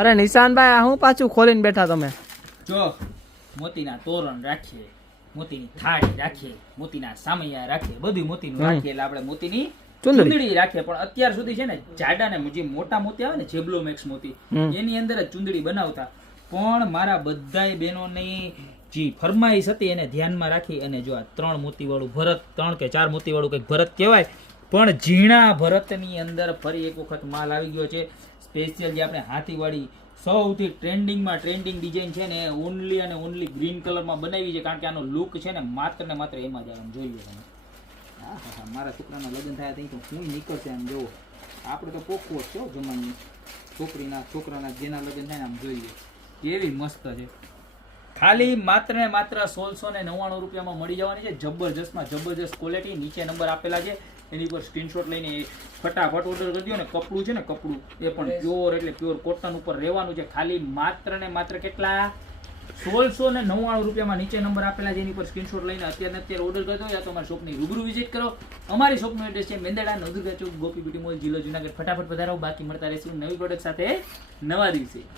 અરે નિશાનભાઈ આ હું પાછું ખોલીને બેઠા તમે? જો મોતીના તોરણ રાખીએ, મોતીની થાળી રાખીએ, મોતીના સામૈયા રાખીએ, બધું મોતીનું રાખીએ એટલે આપણે મોતીની ચુંદડી રાખીએ. પણ અત્યાર સુધી છે ને જાડા ને જે મોટા મોતી આવે ને જેબલો મેક્સ મોતી એની અંદર જ ચુંદડી બનાવતા. પણ મારા બધાય બહેનોની જે ફરમાઈશ હતી એને ધ્યાનમાં રાખી અને જો આ 3 મોતી વાળું ભરત, 3 કે 4 મોતી વાળું કંઈક ભરત કહેવાય, પણ ઝીણા ભરતની અંદર ફરી એક વખત માલ આવી ગયો છે. સ્પેશિયલ જે આપણે હાથીવાળી સૌથી ટ્રેન્ડિંગમાં ટ્રેન્ડિંગ ડિઝાઇન છે ને ઓનલી અને ઓનલી ગ્રીન કલરમાં બનાવી છે. કારણ કે આનો લુક છે ને માત્ર ને માત્ર એમાં જ આવે. જોઈએ તમે, હા મારા છોકરાના લગ્ન થયા ત્યાં તો હું નીકળશે આમ જોવો. આપણે તો પોખવો જ છો જમાની છોકરાના જેના લગ્ન થાય ને આમ જોઈએ કેવી મસ્ત છે. ખાલી માત્ર ને માત્ર 1699 રૂપિયામાં મળી જવાની છે. જબરજસ્તમાં જબરજસ્ત ક્વોલિટી. નીચે નંબર આપેલા છે, એની પર સ્ક્રીનશોટ લઈને ફટાફટ ઓર્ડર કરી દો. ને કપડું છે ને કપડું એ પણ પ્યોર એટલે પ્યોર કોટન ઉપર રહેવાનું છે. ખાલી માત્ર ને માત્ર કેટલા 1699 રૂપિયામાં નીચે નંબર આપેલા છે, એની પર સ્ક્રીનશોટ લઈને અત્યારે ઓર્ડર કરી દો. યા તો અમારી શોપની રૂબરૂ વિઝિટ કરો. અમારી શોપનું એડ્રેસ છે મેંદરડા નવદુર્ગા ચોક, ગોપી બ્યુટી મોલ, જિલ્લો જુનાગઢ. ફટાફટ પધારો. બાકી મળતા રહેશું નવી પ્રોડક્ટ સાથે નવા દિવસે.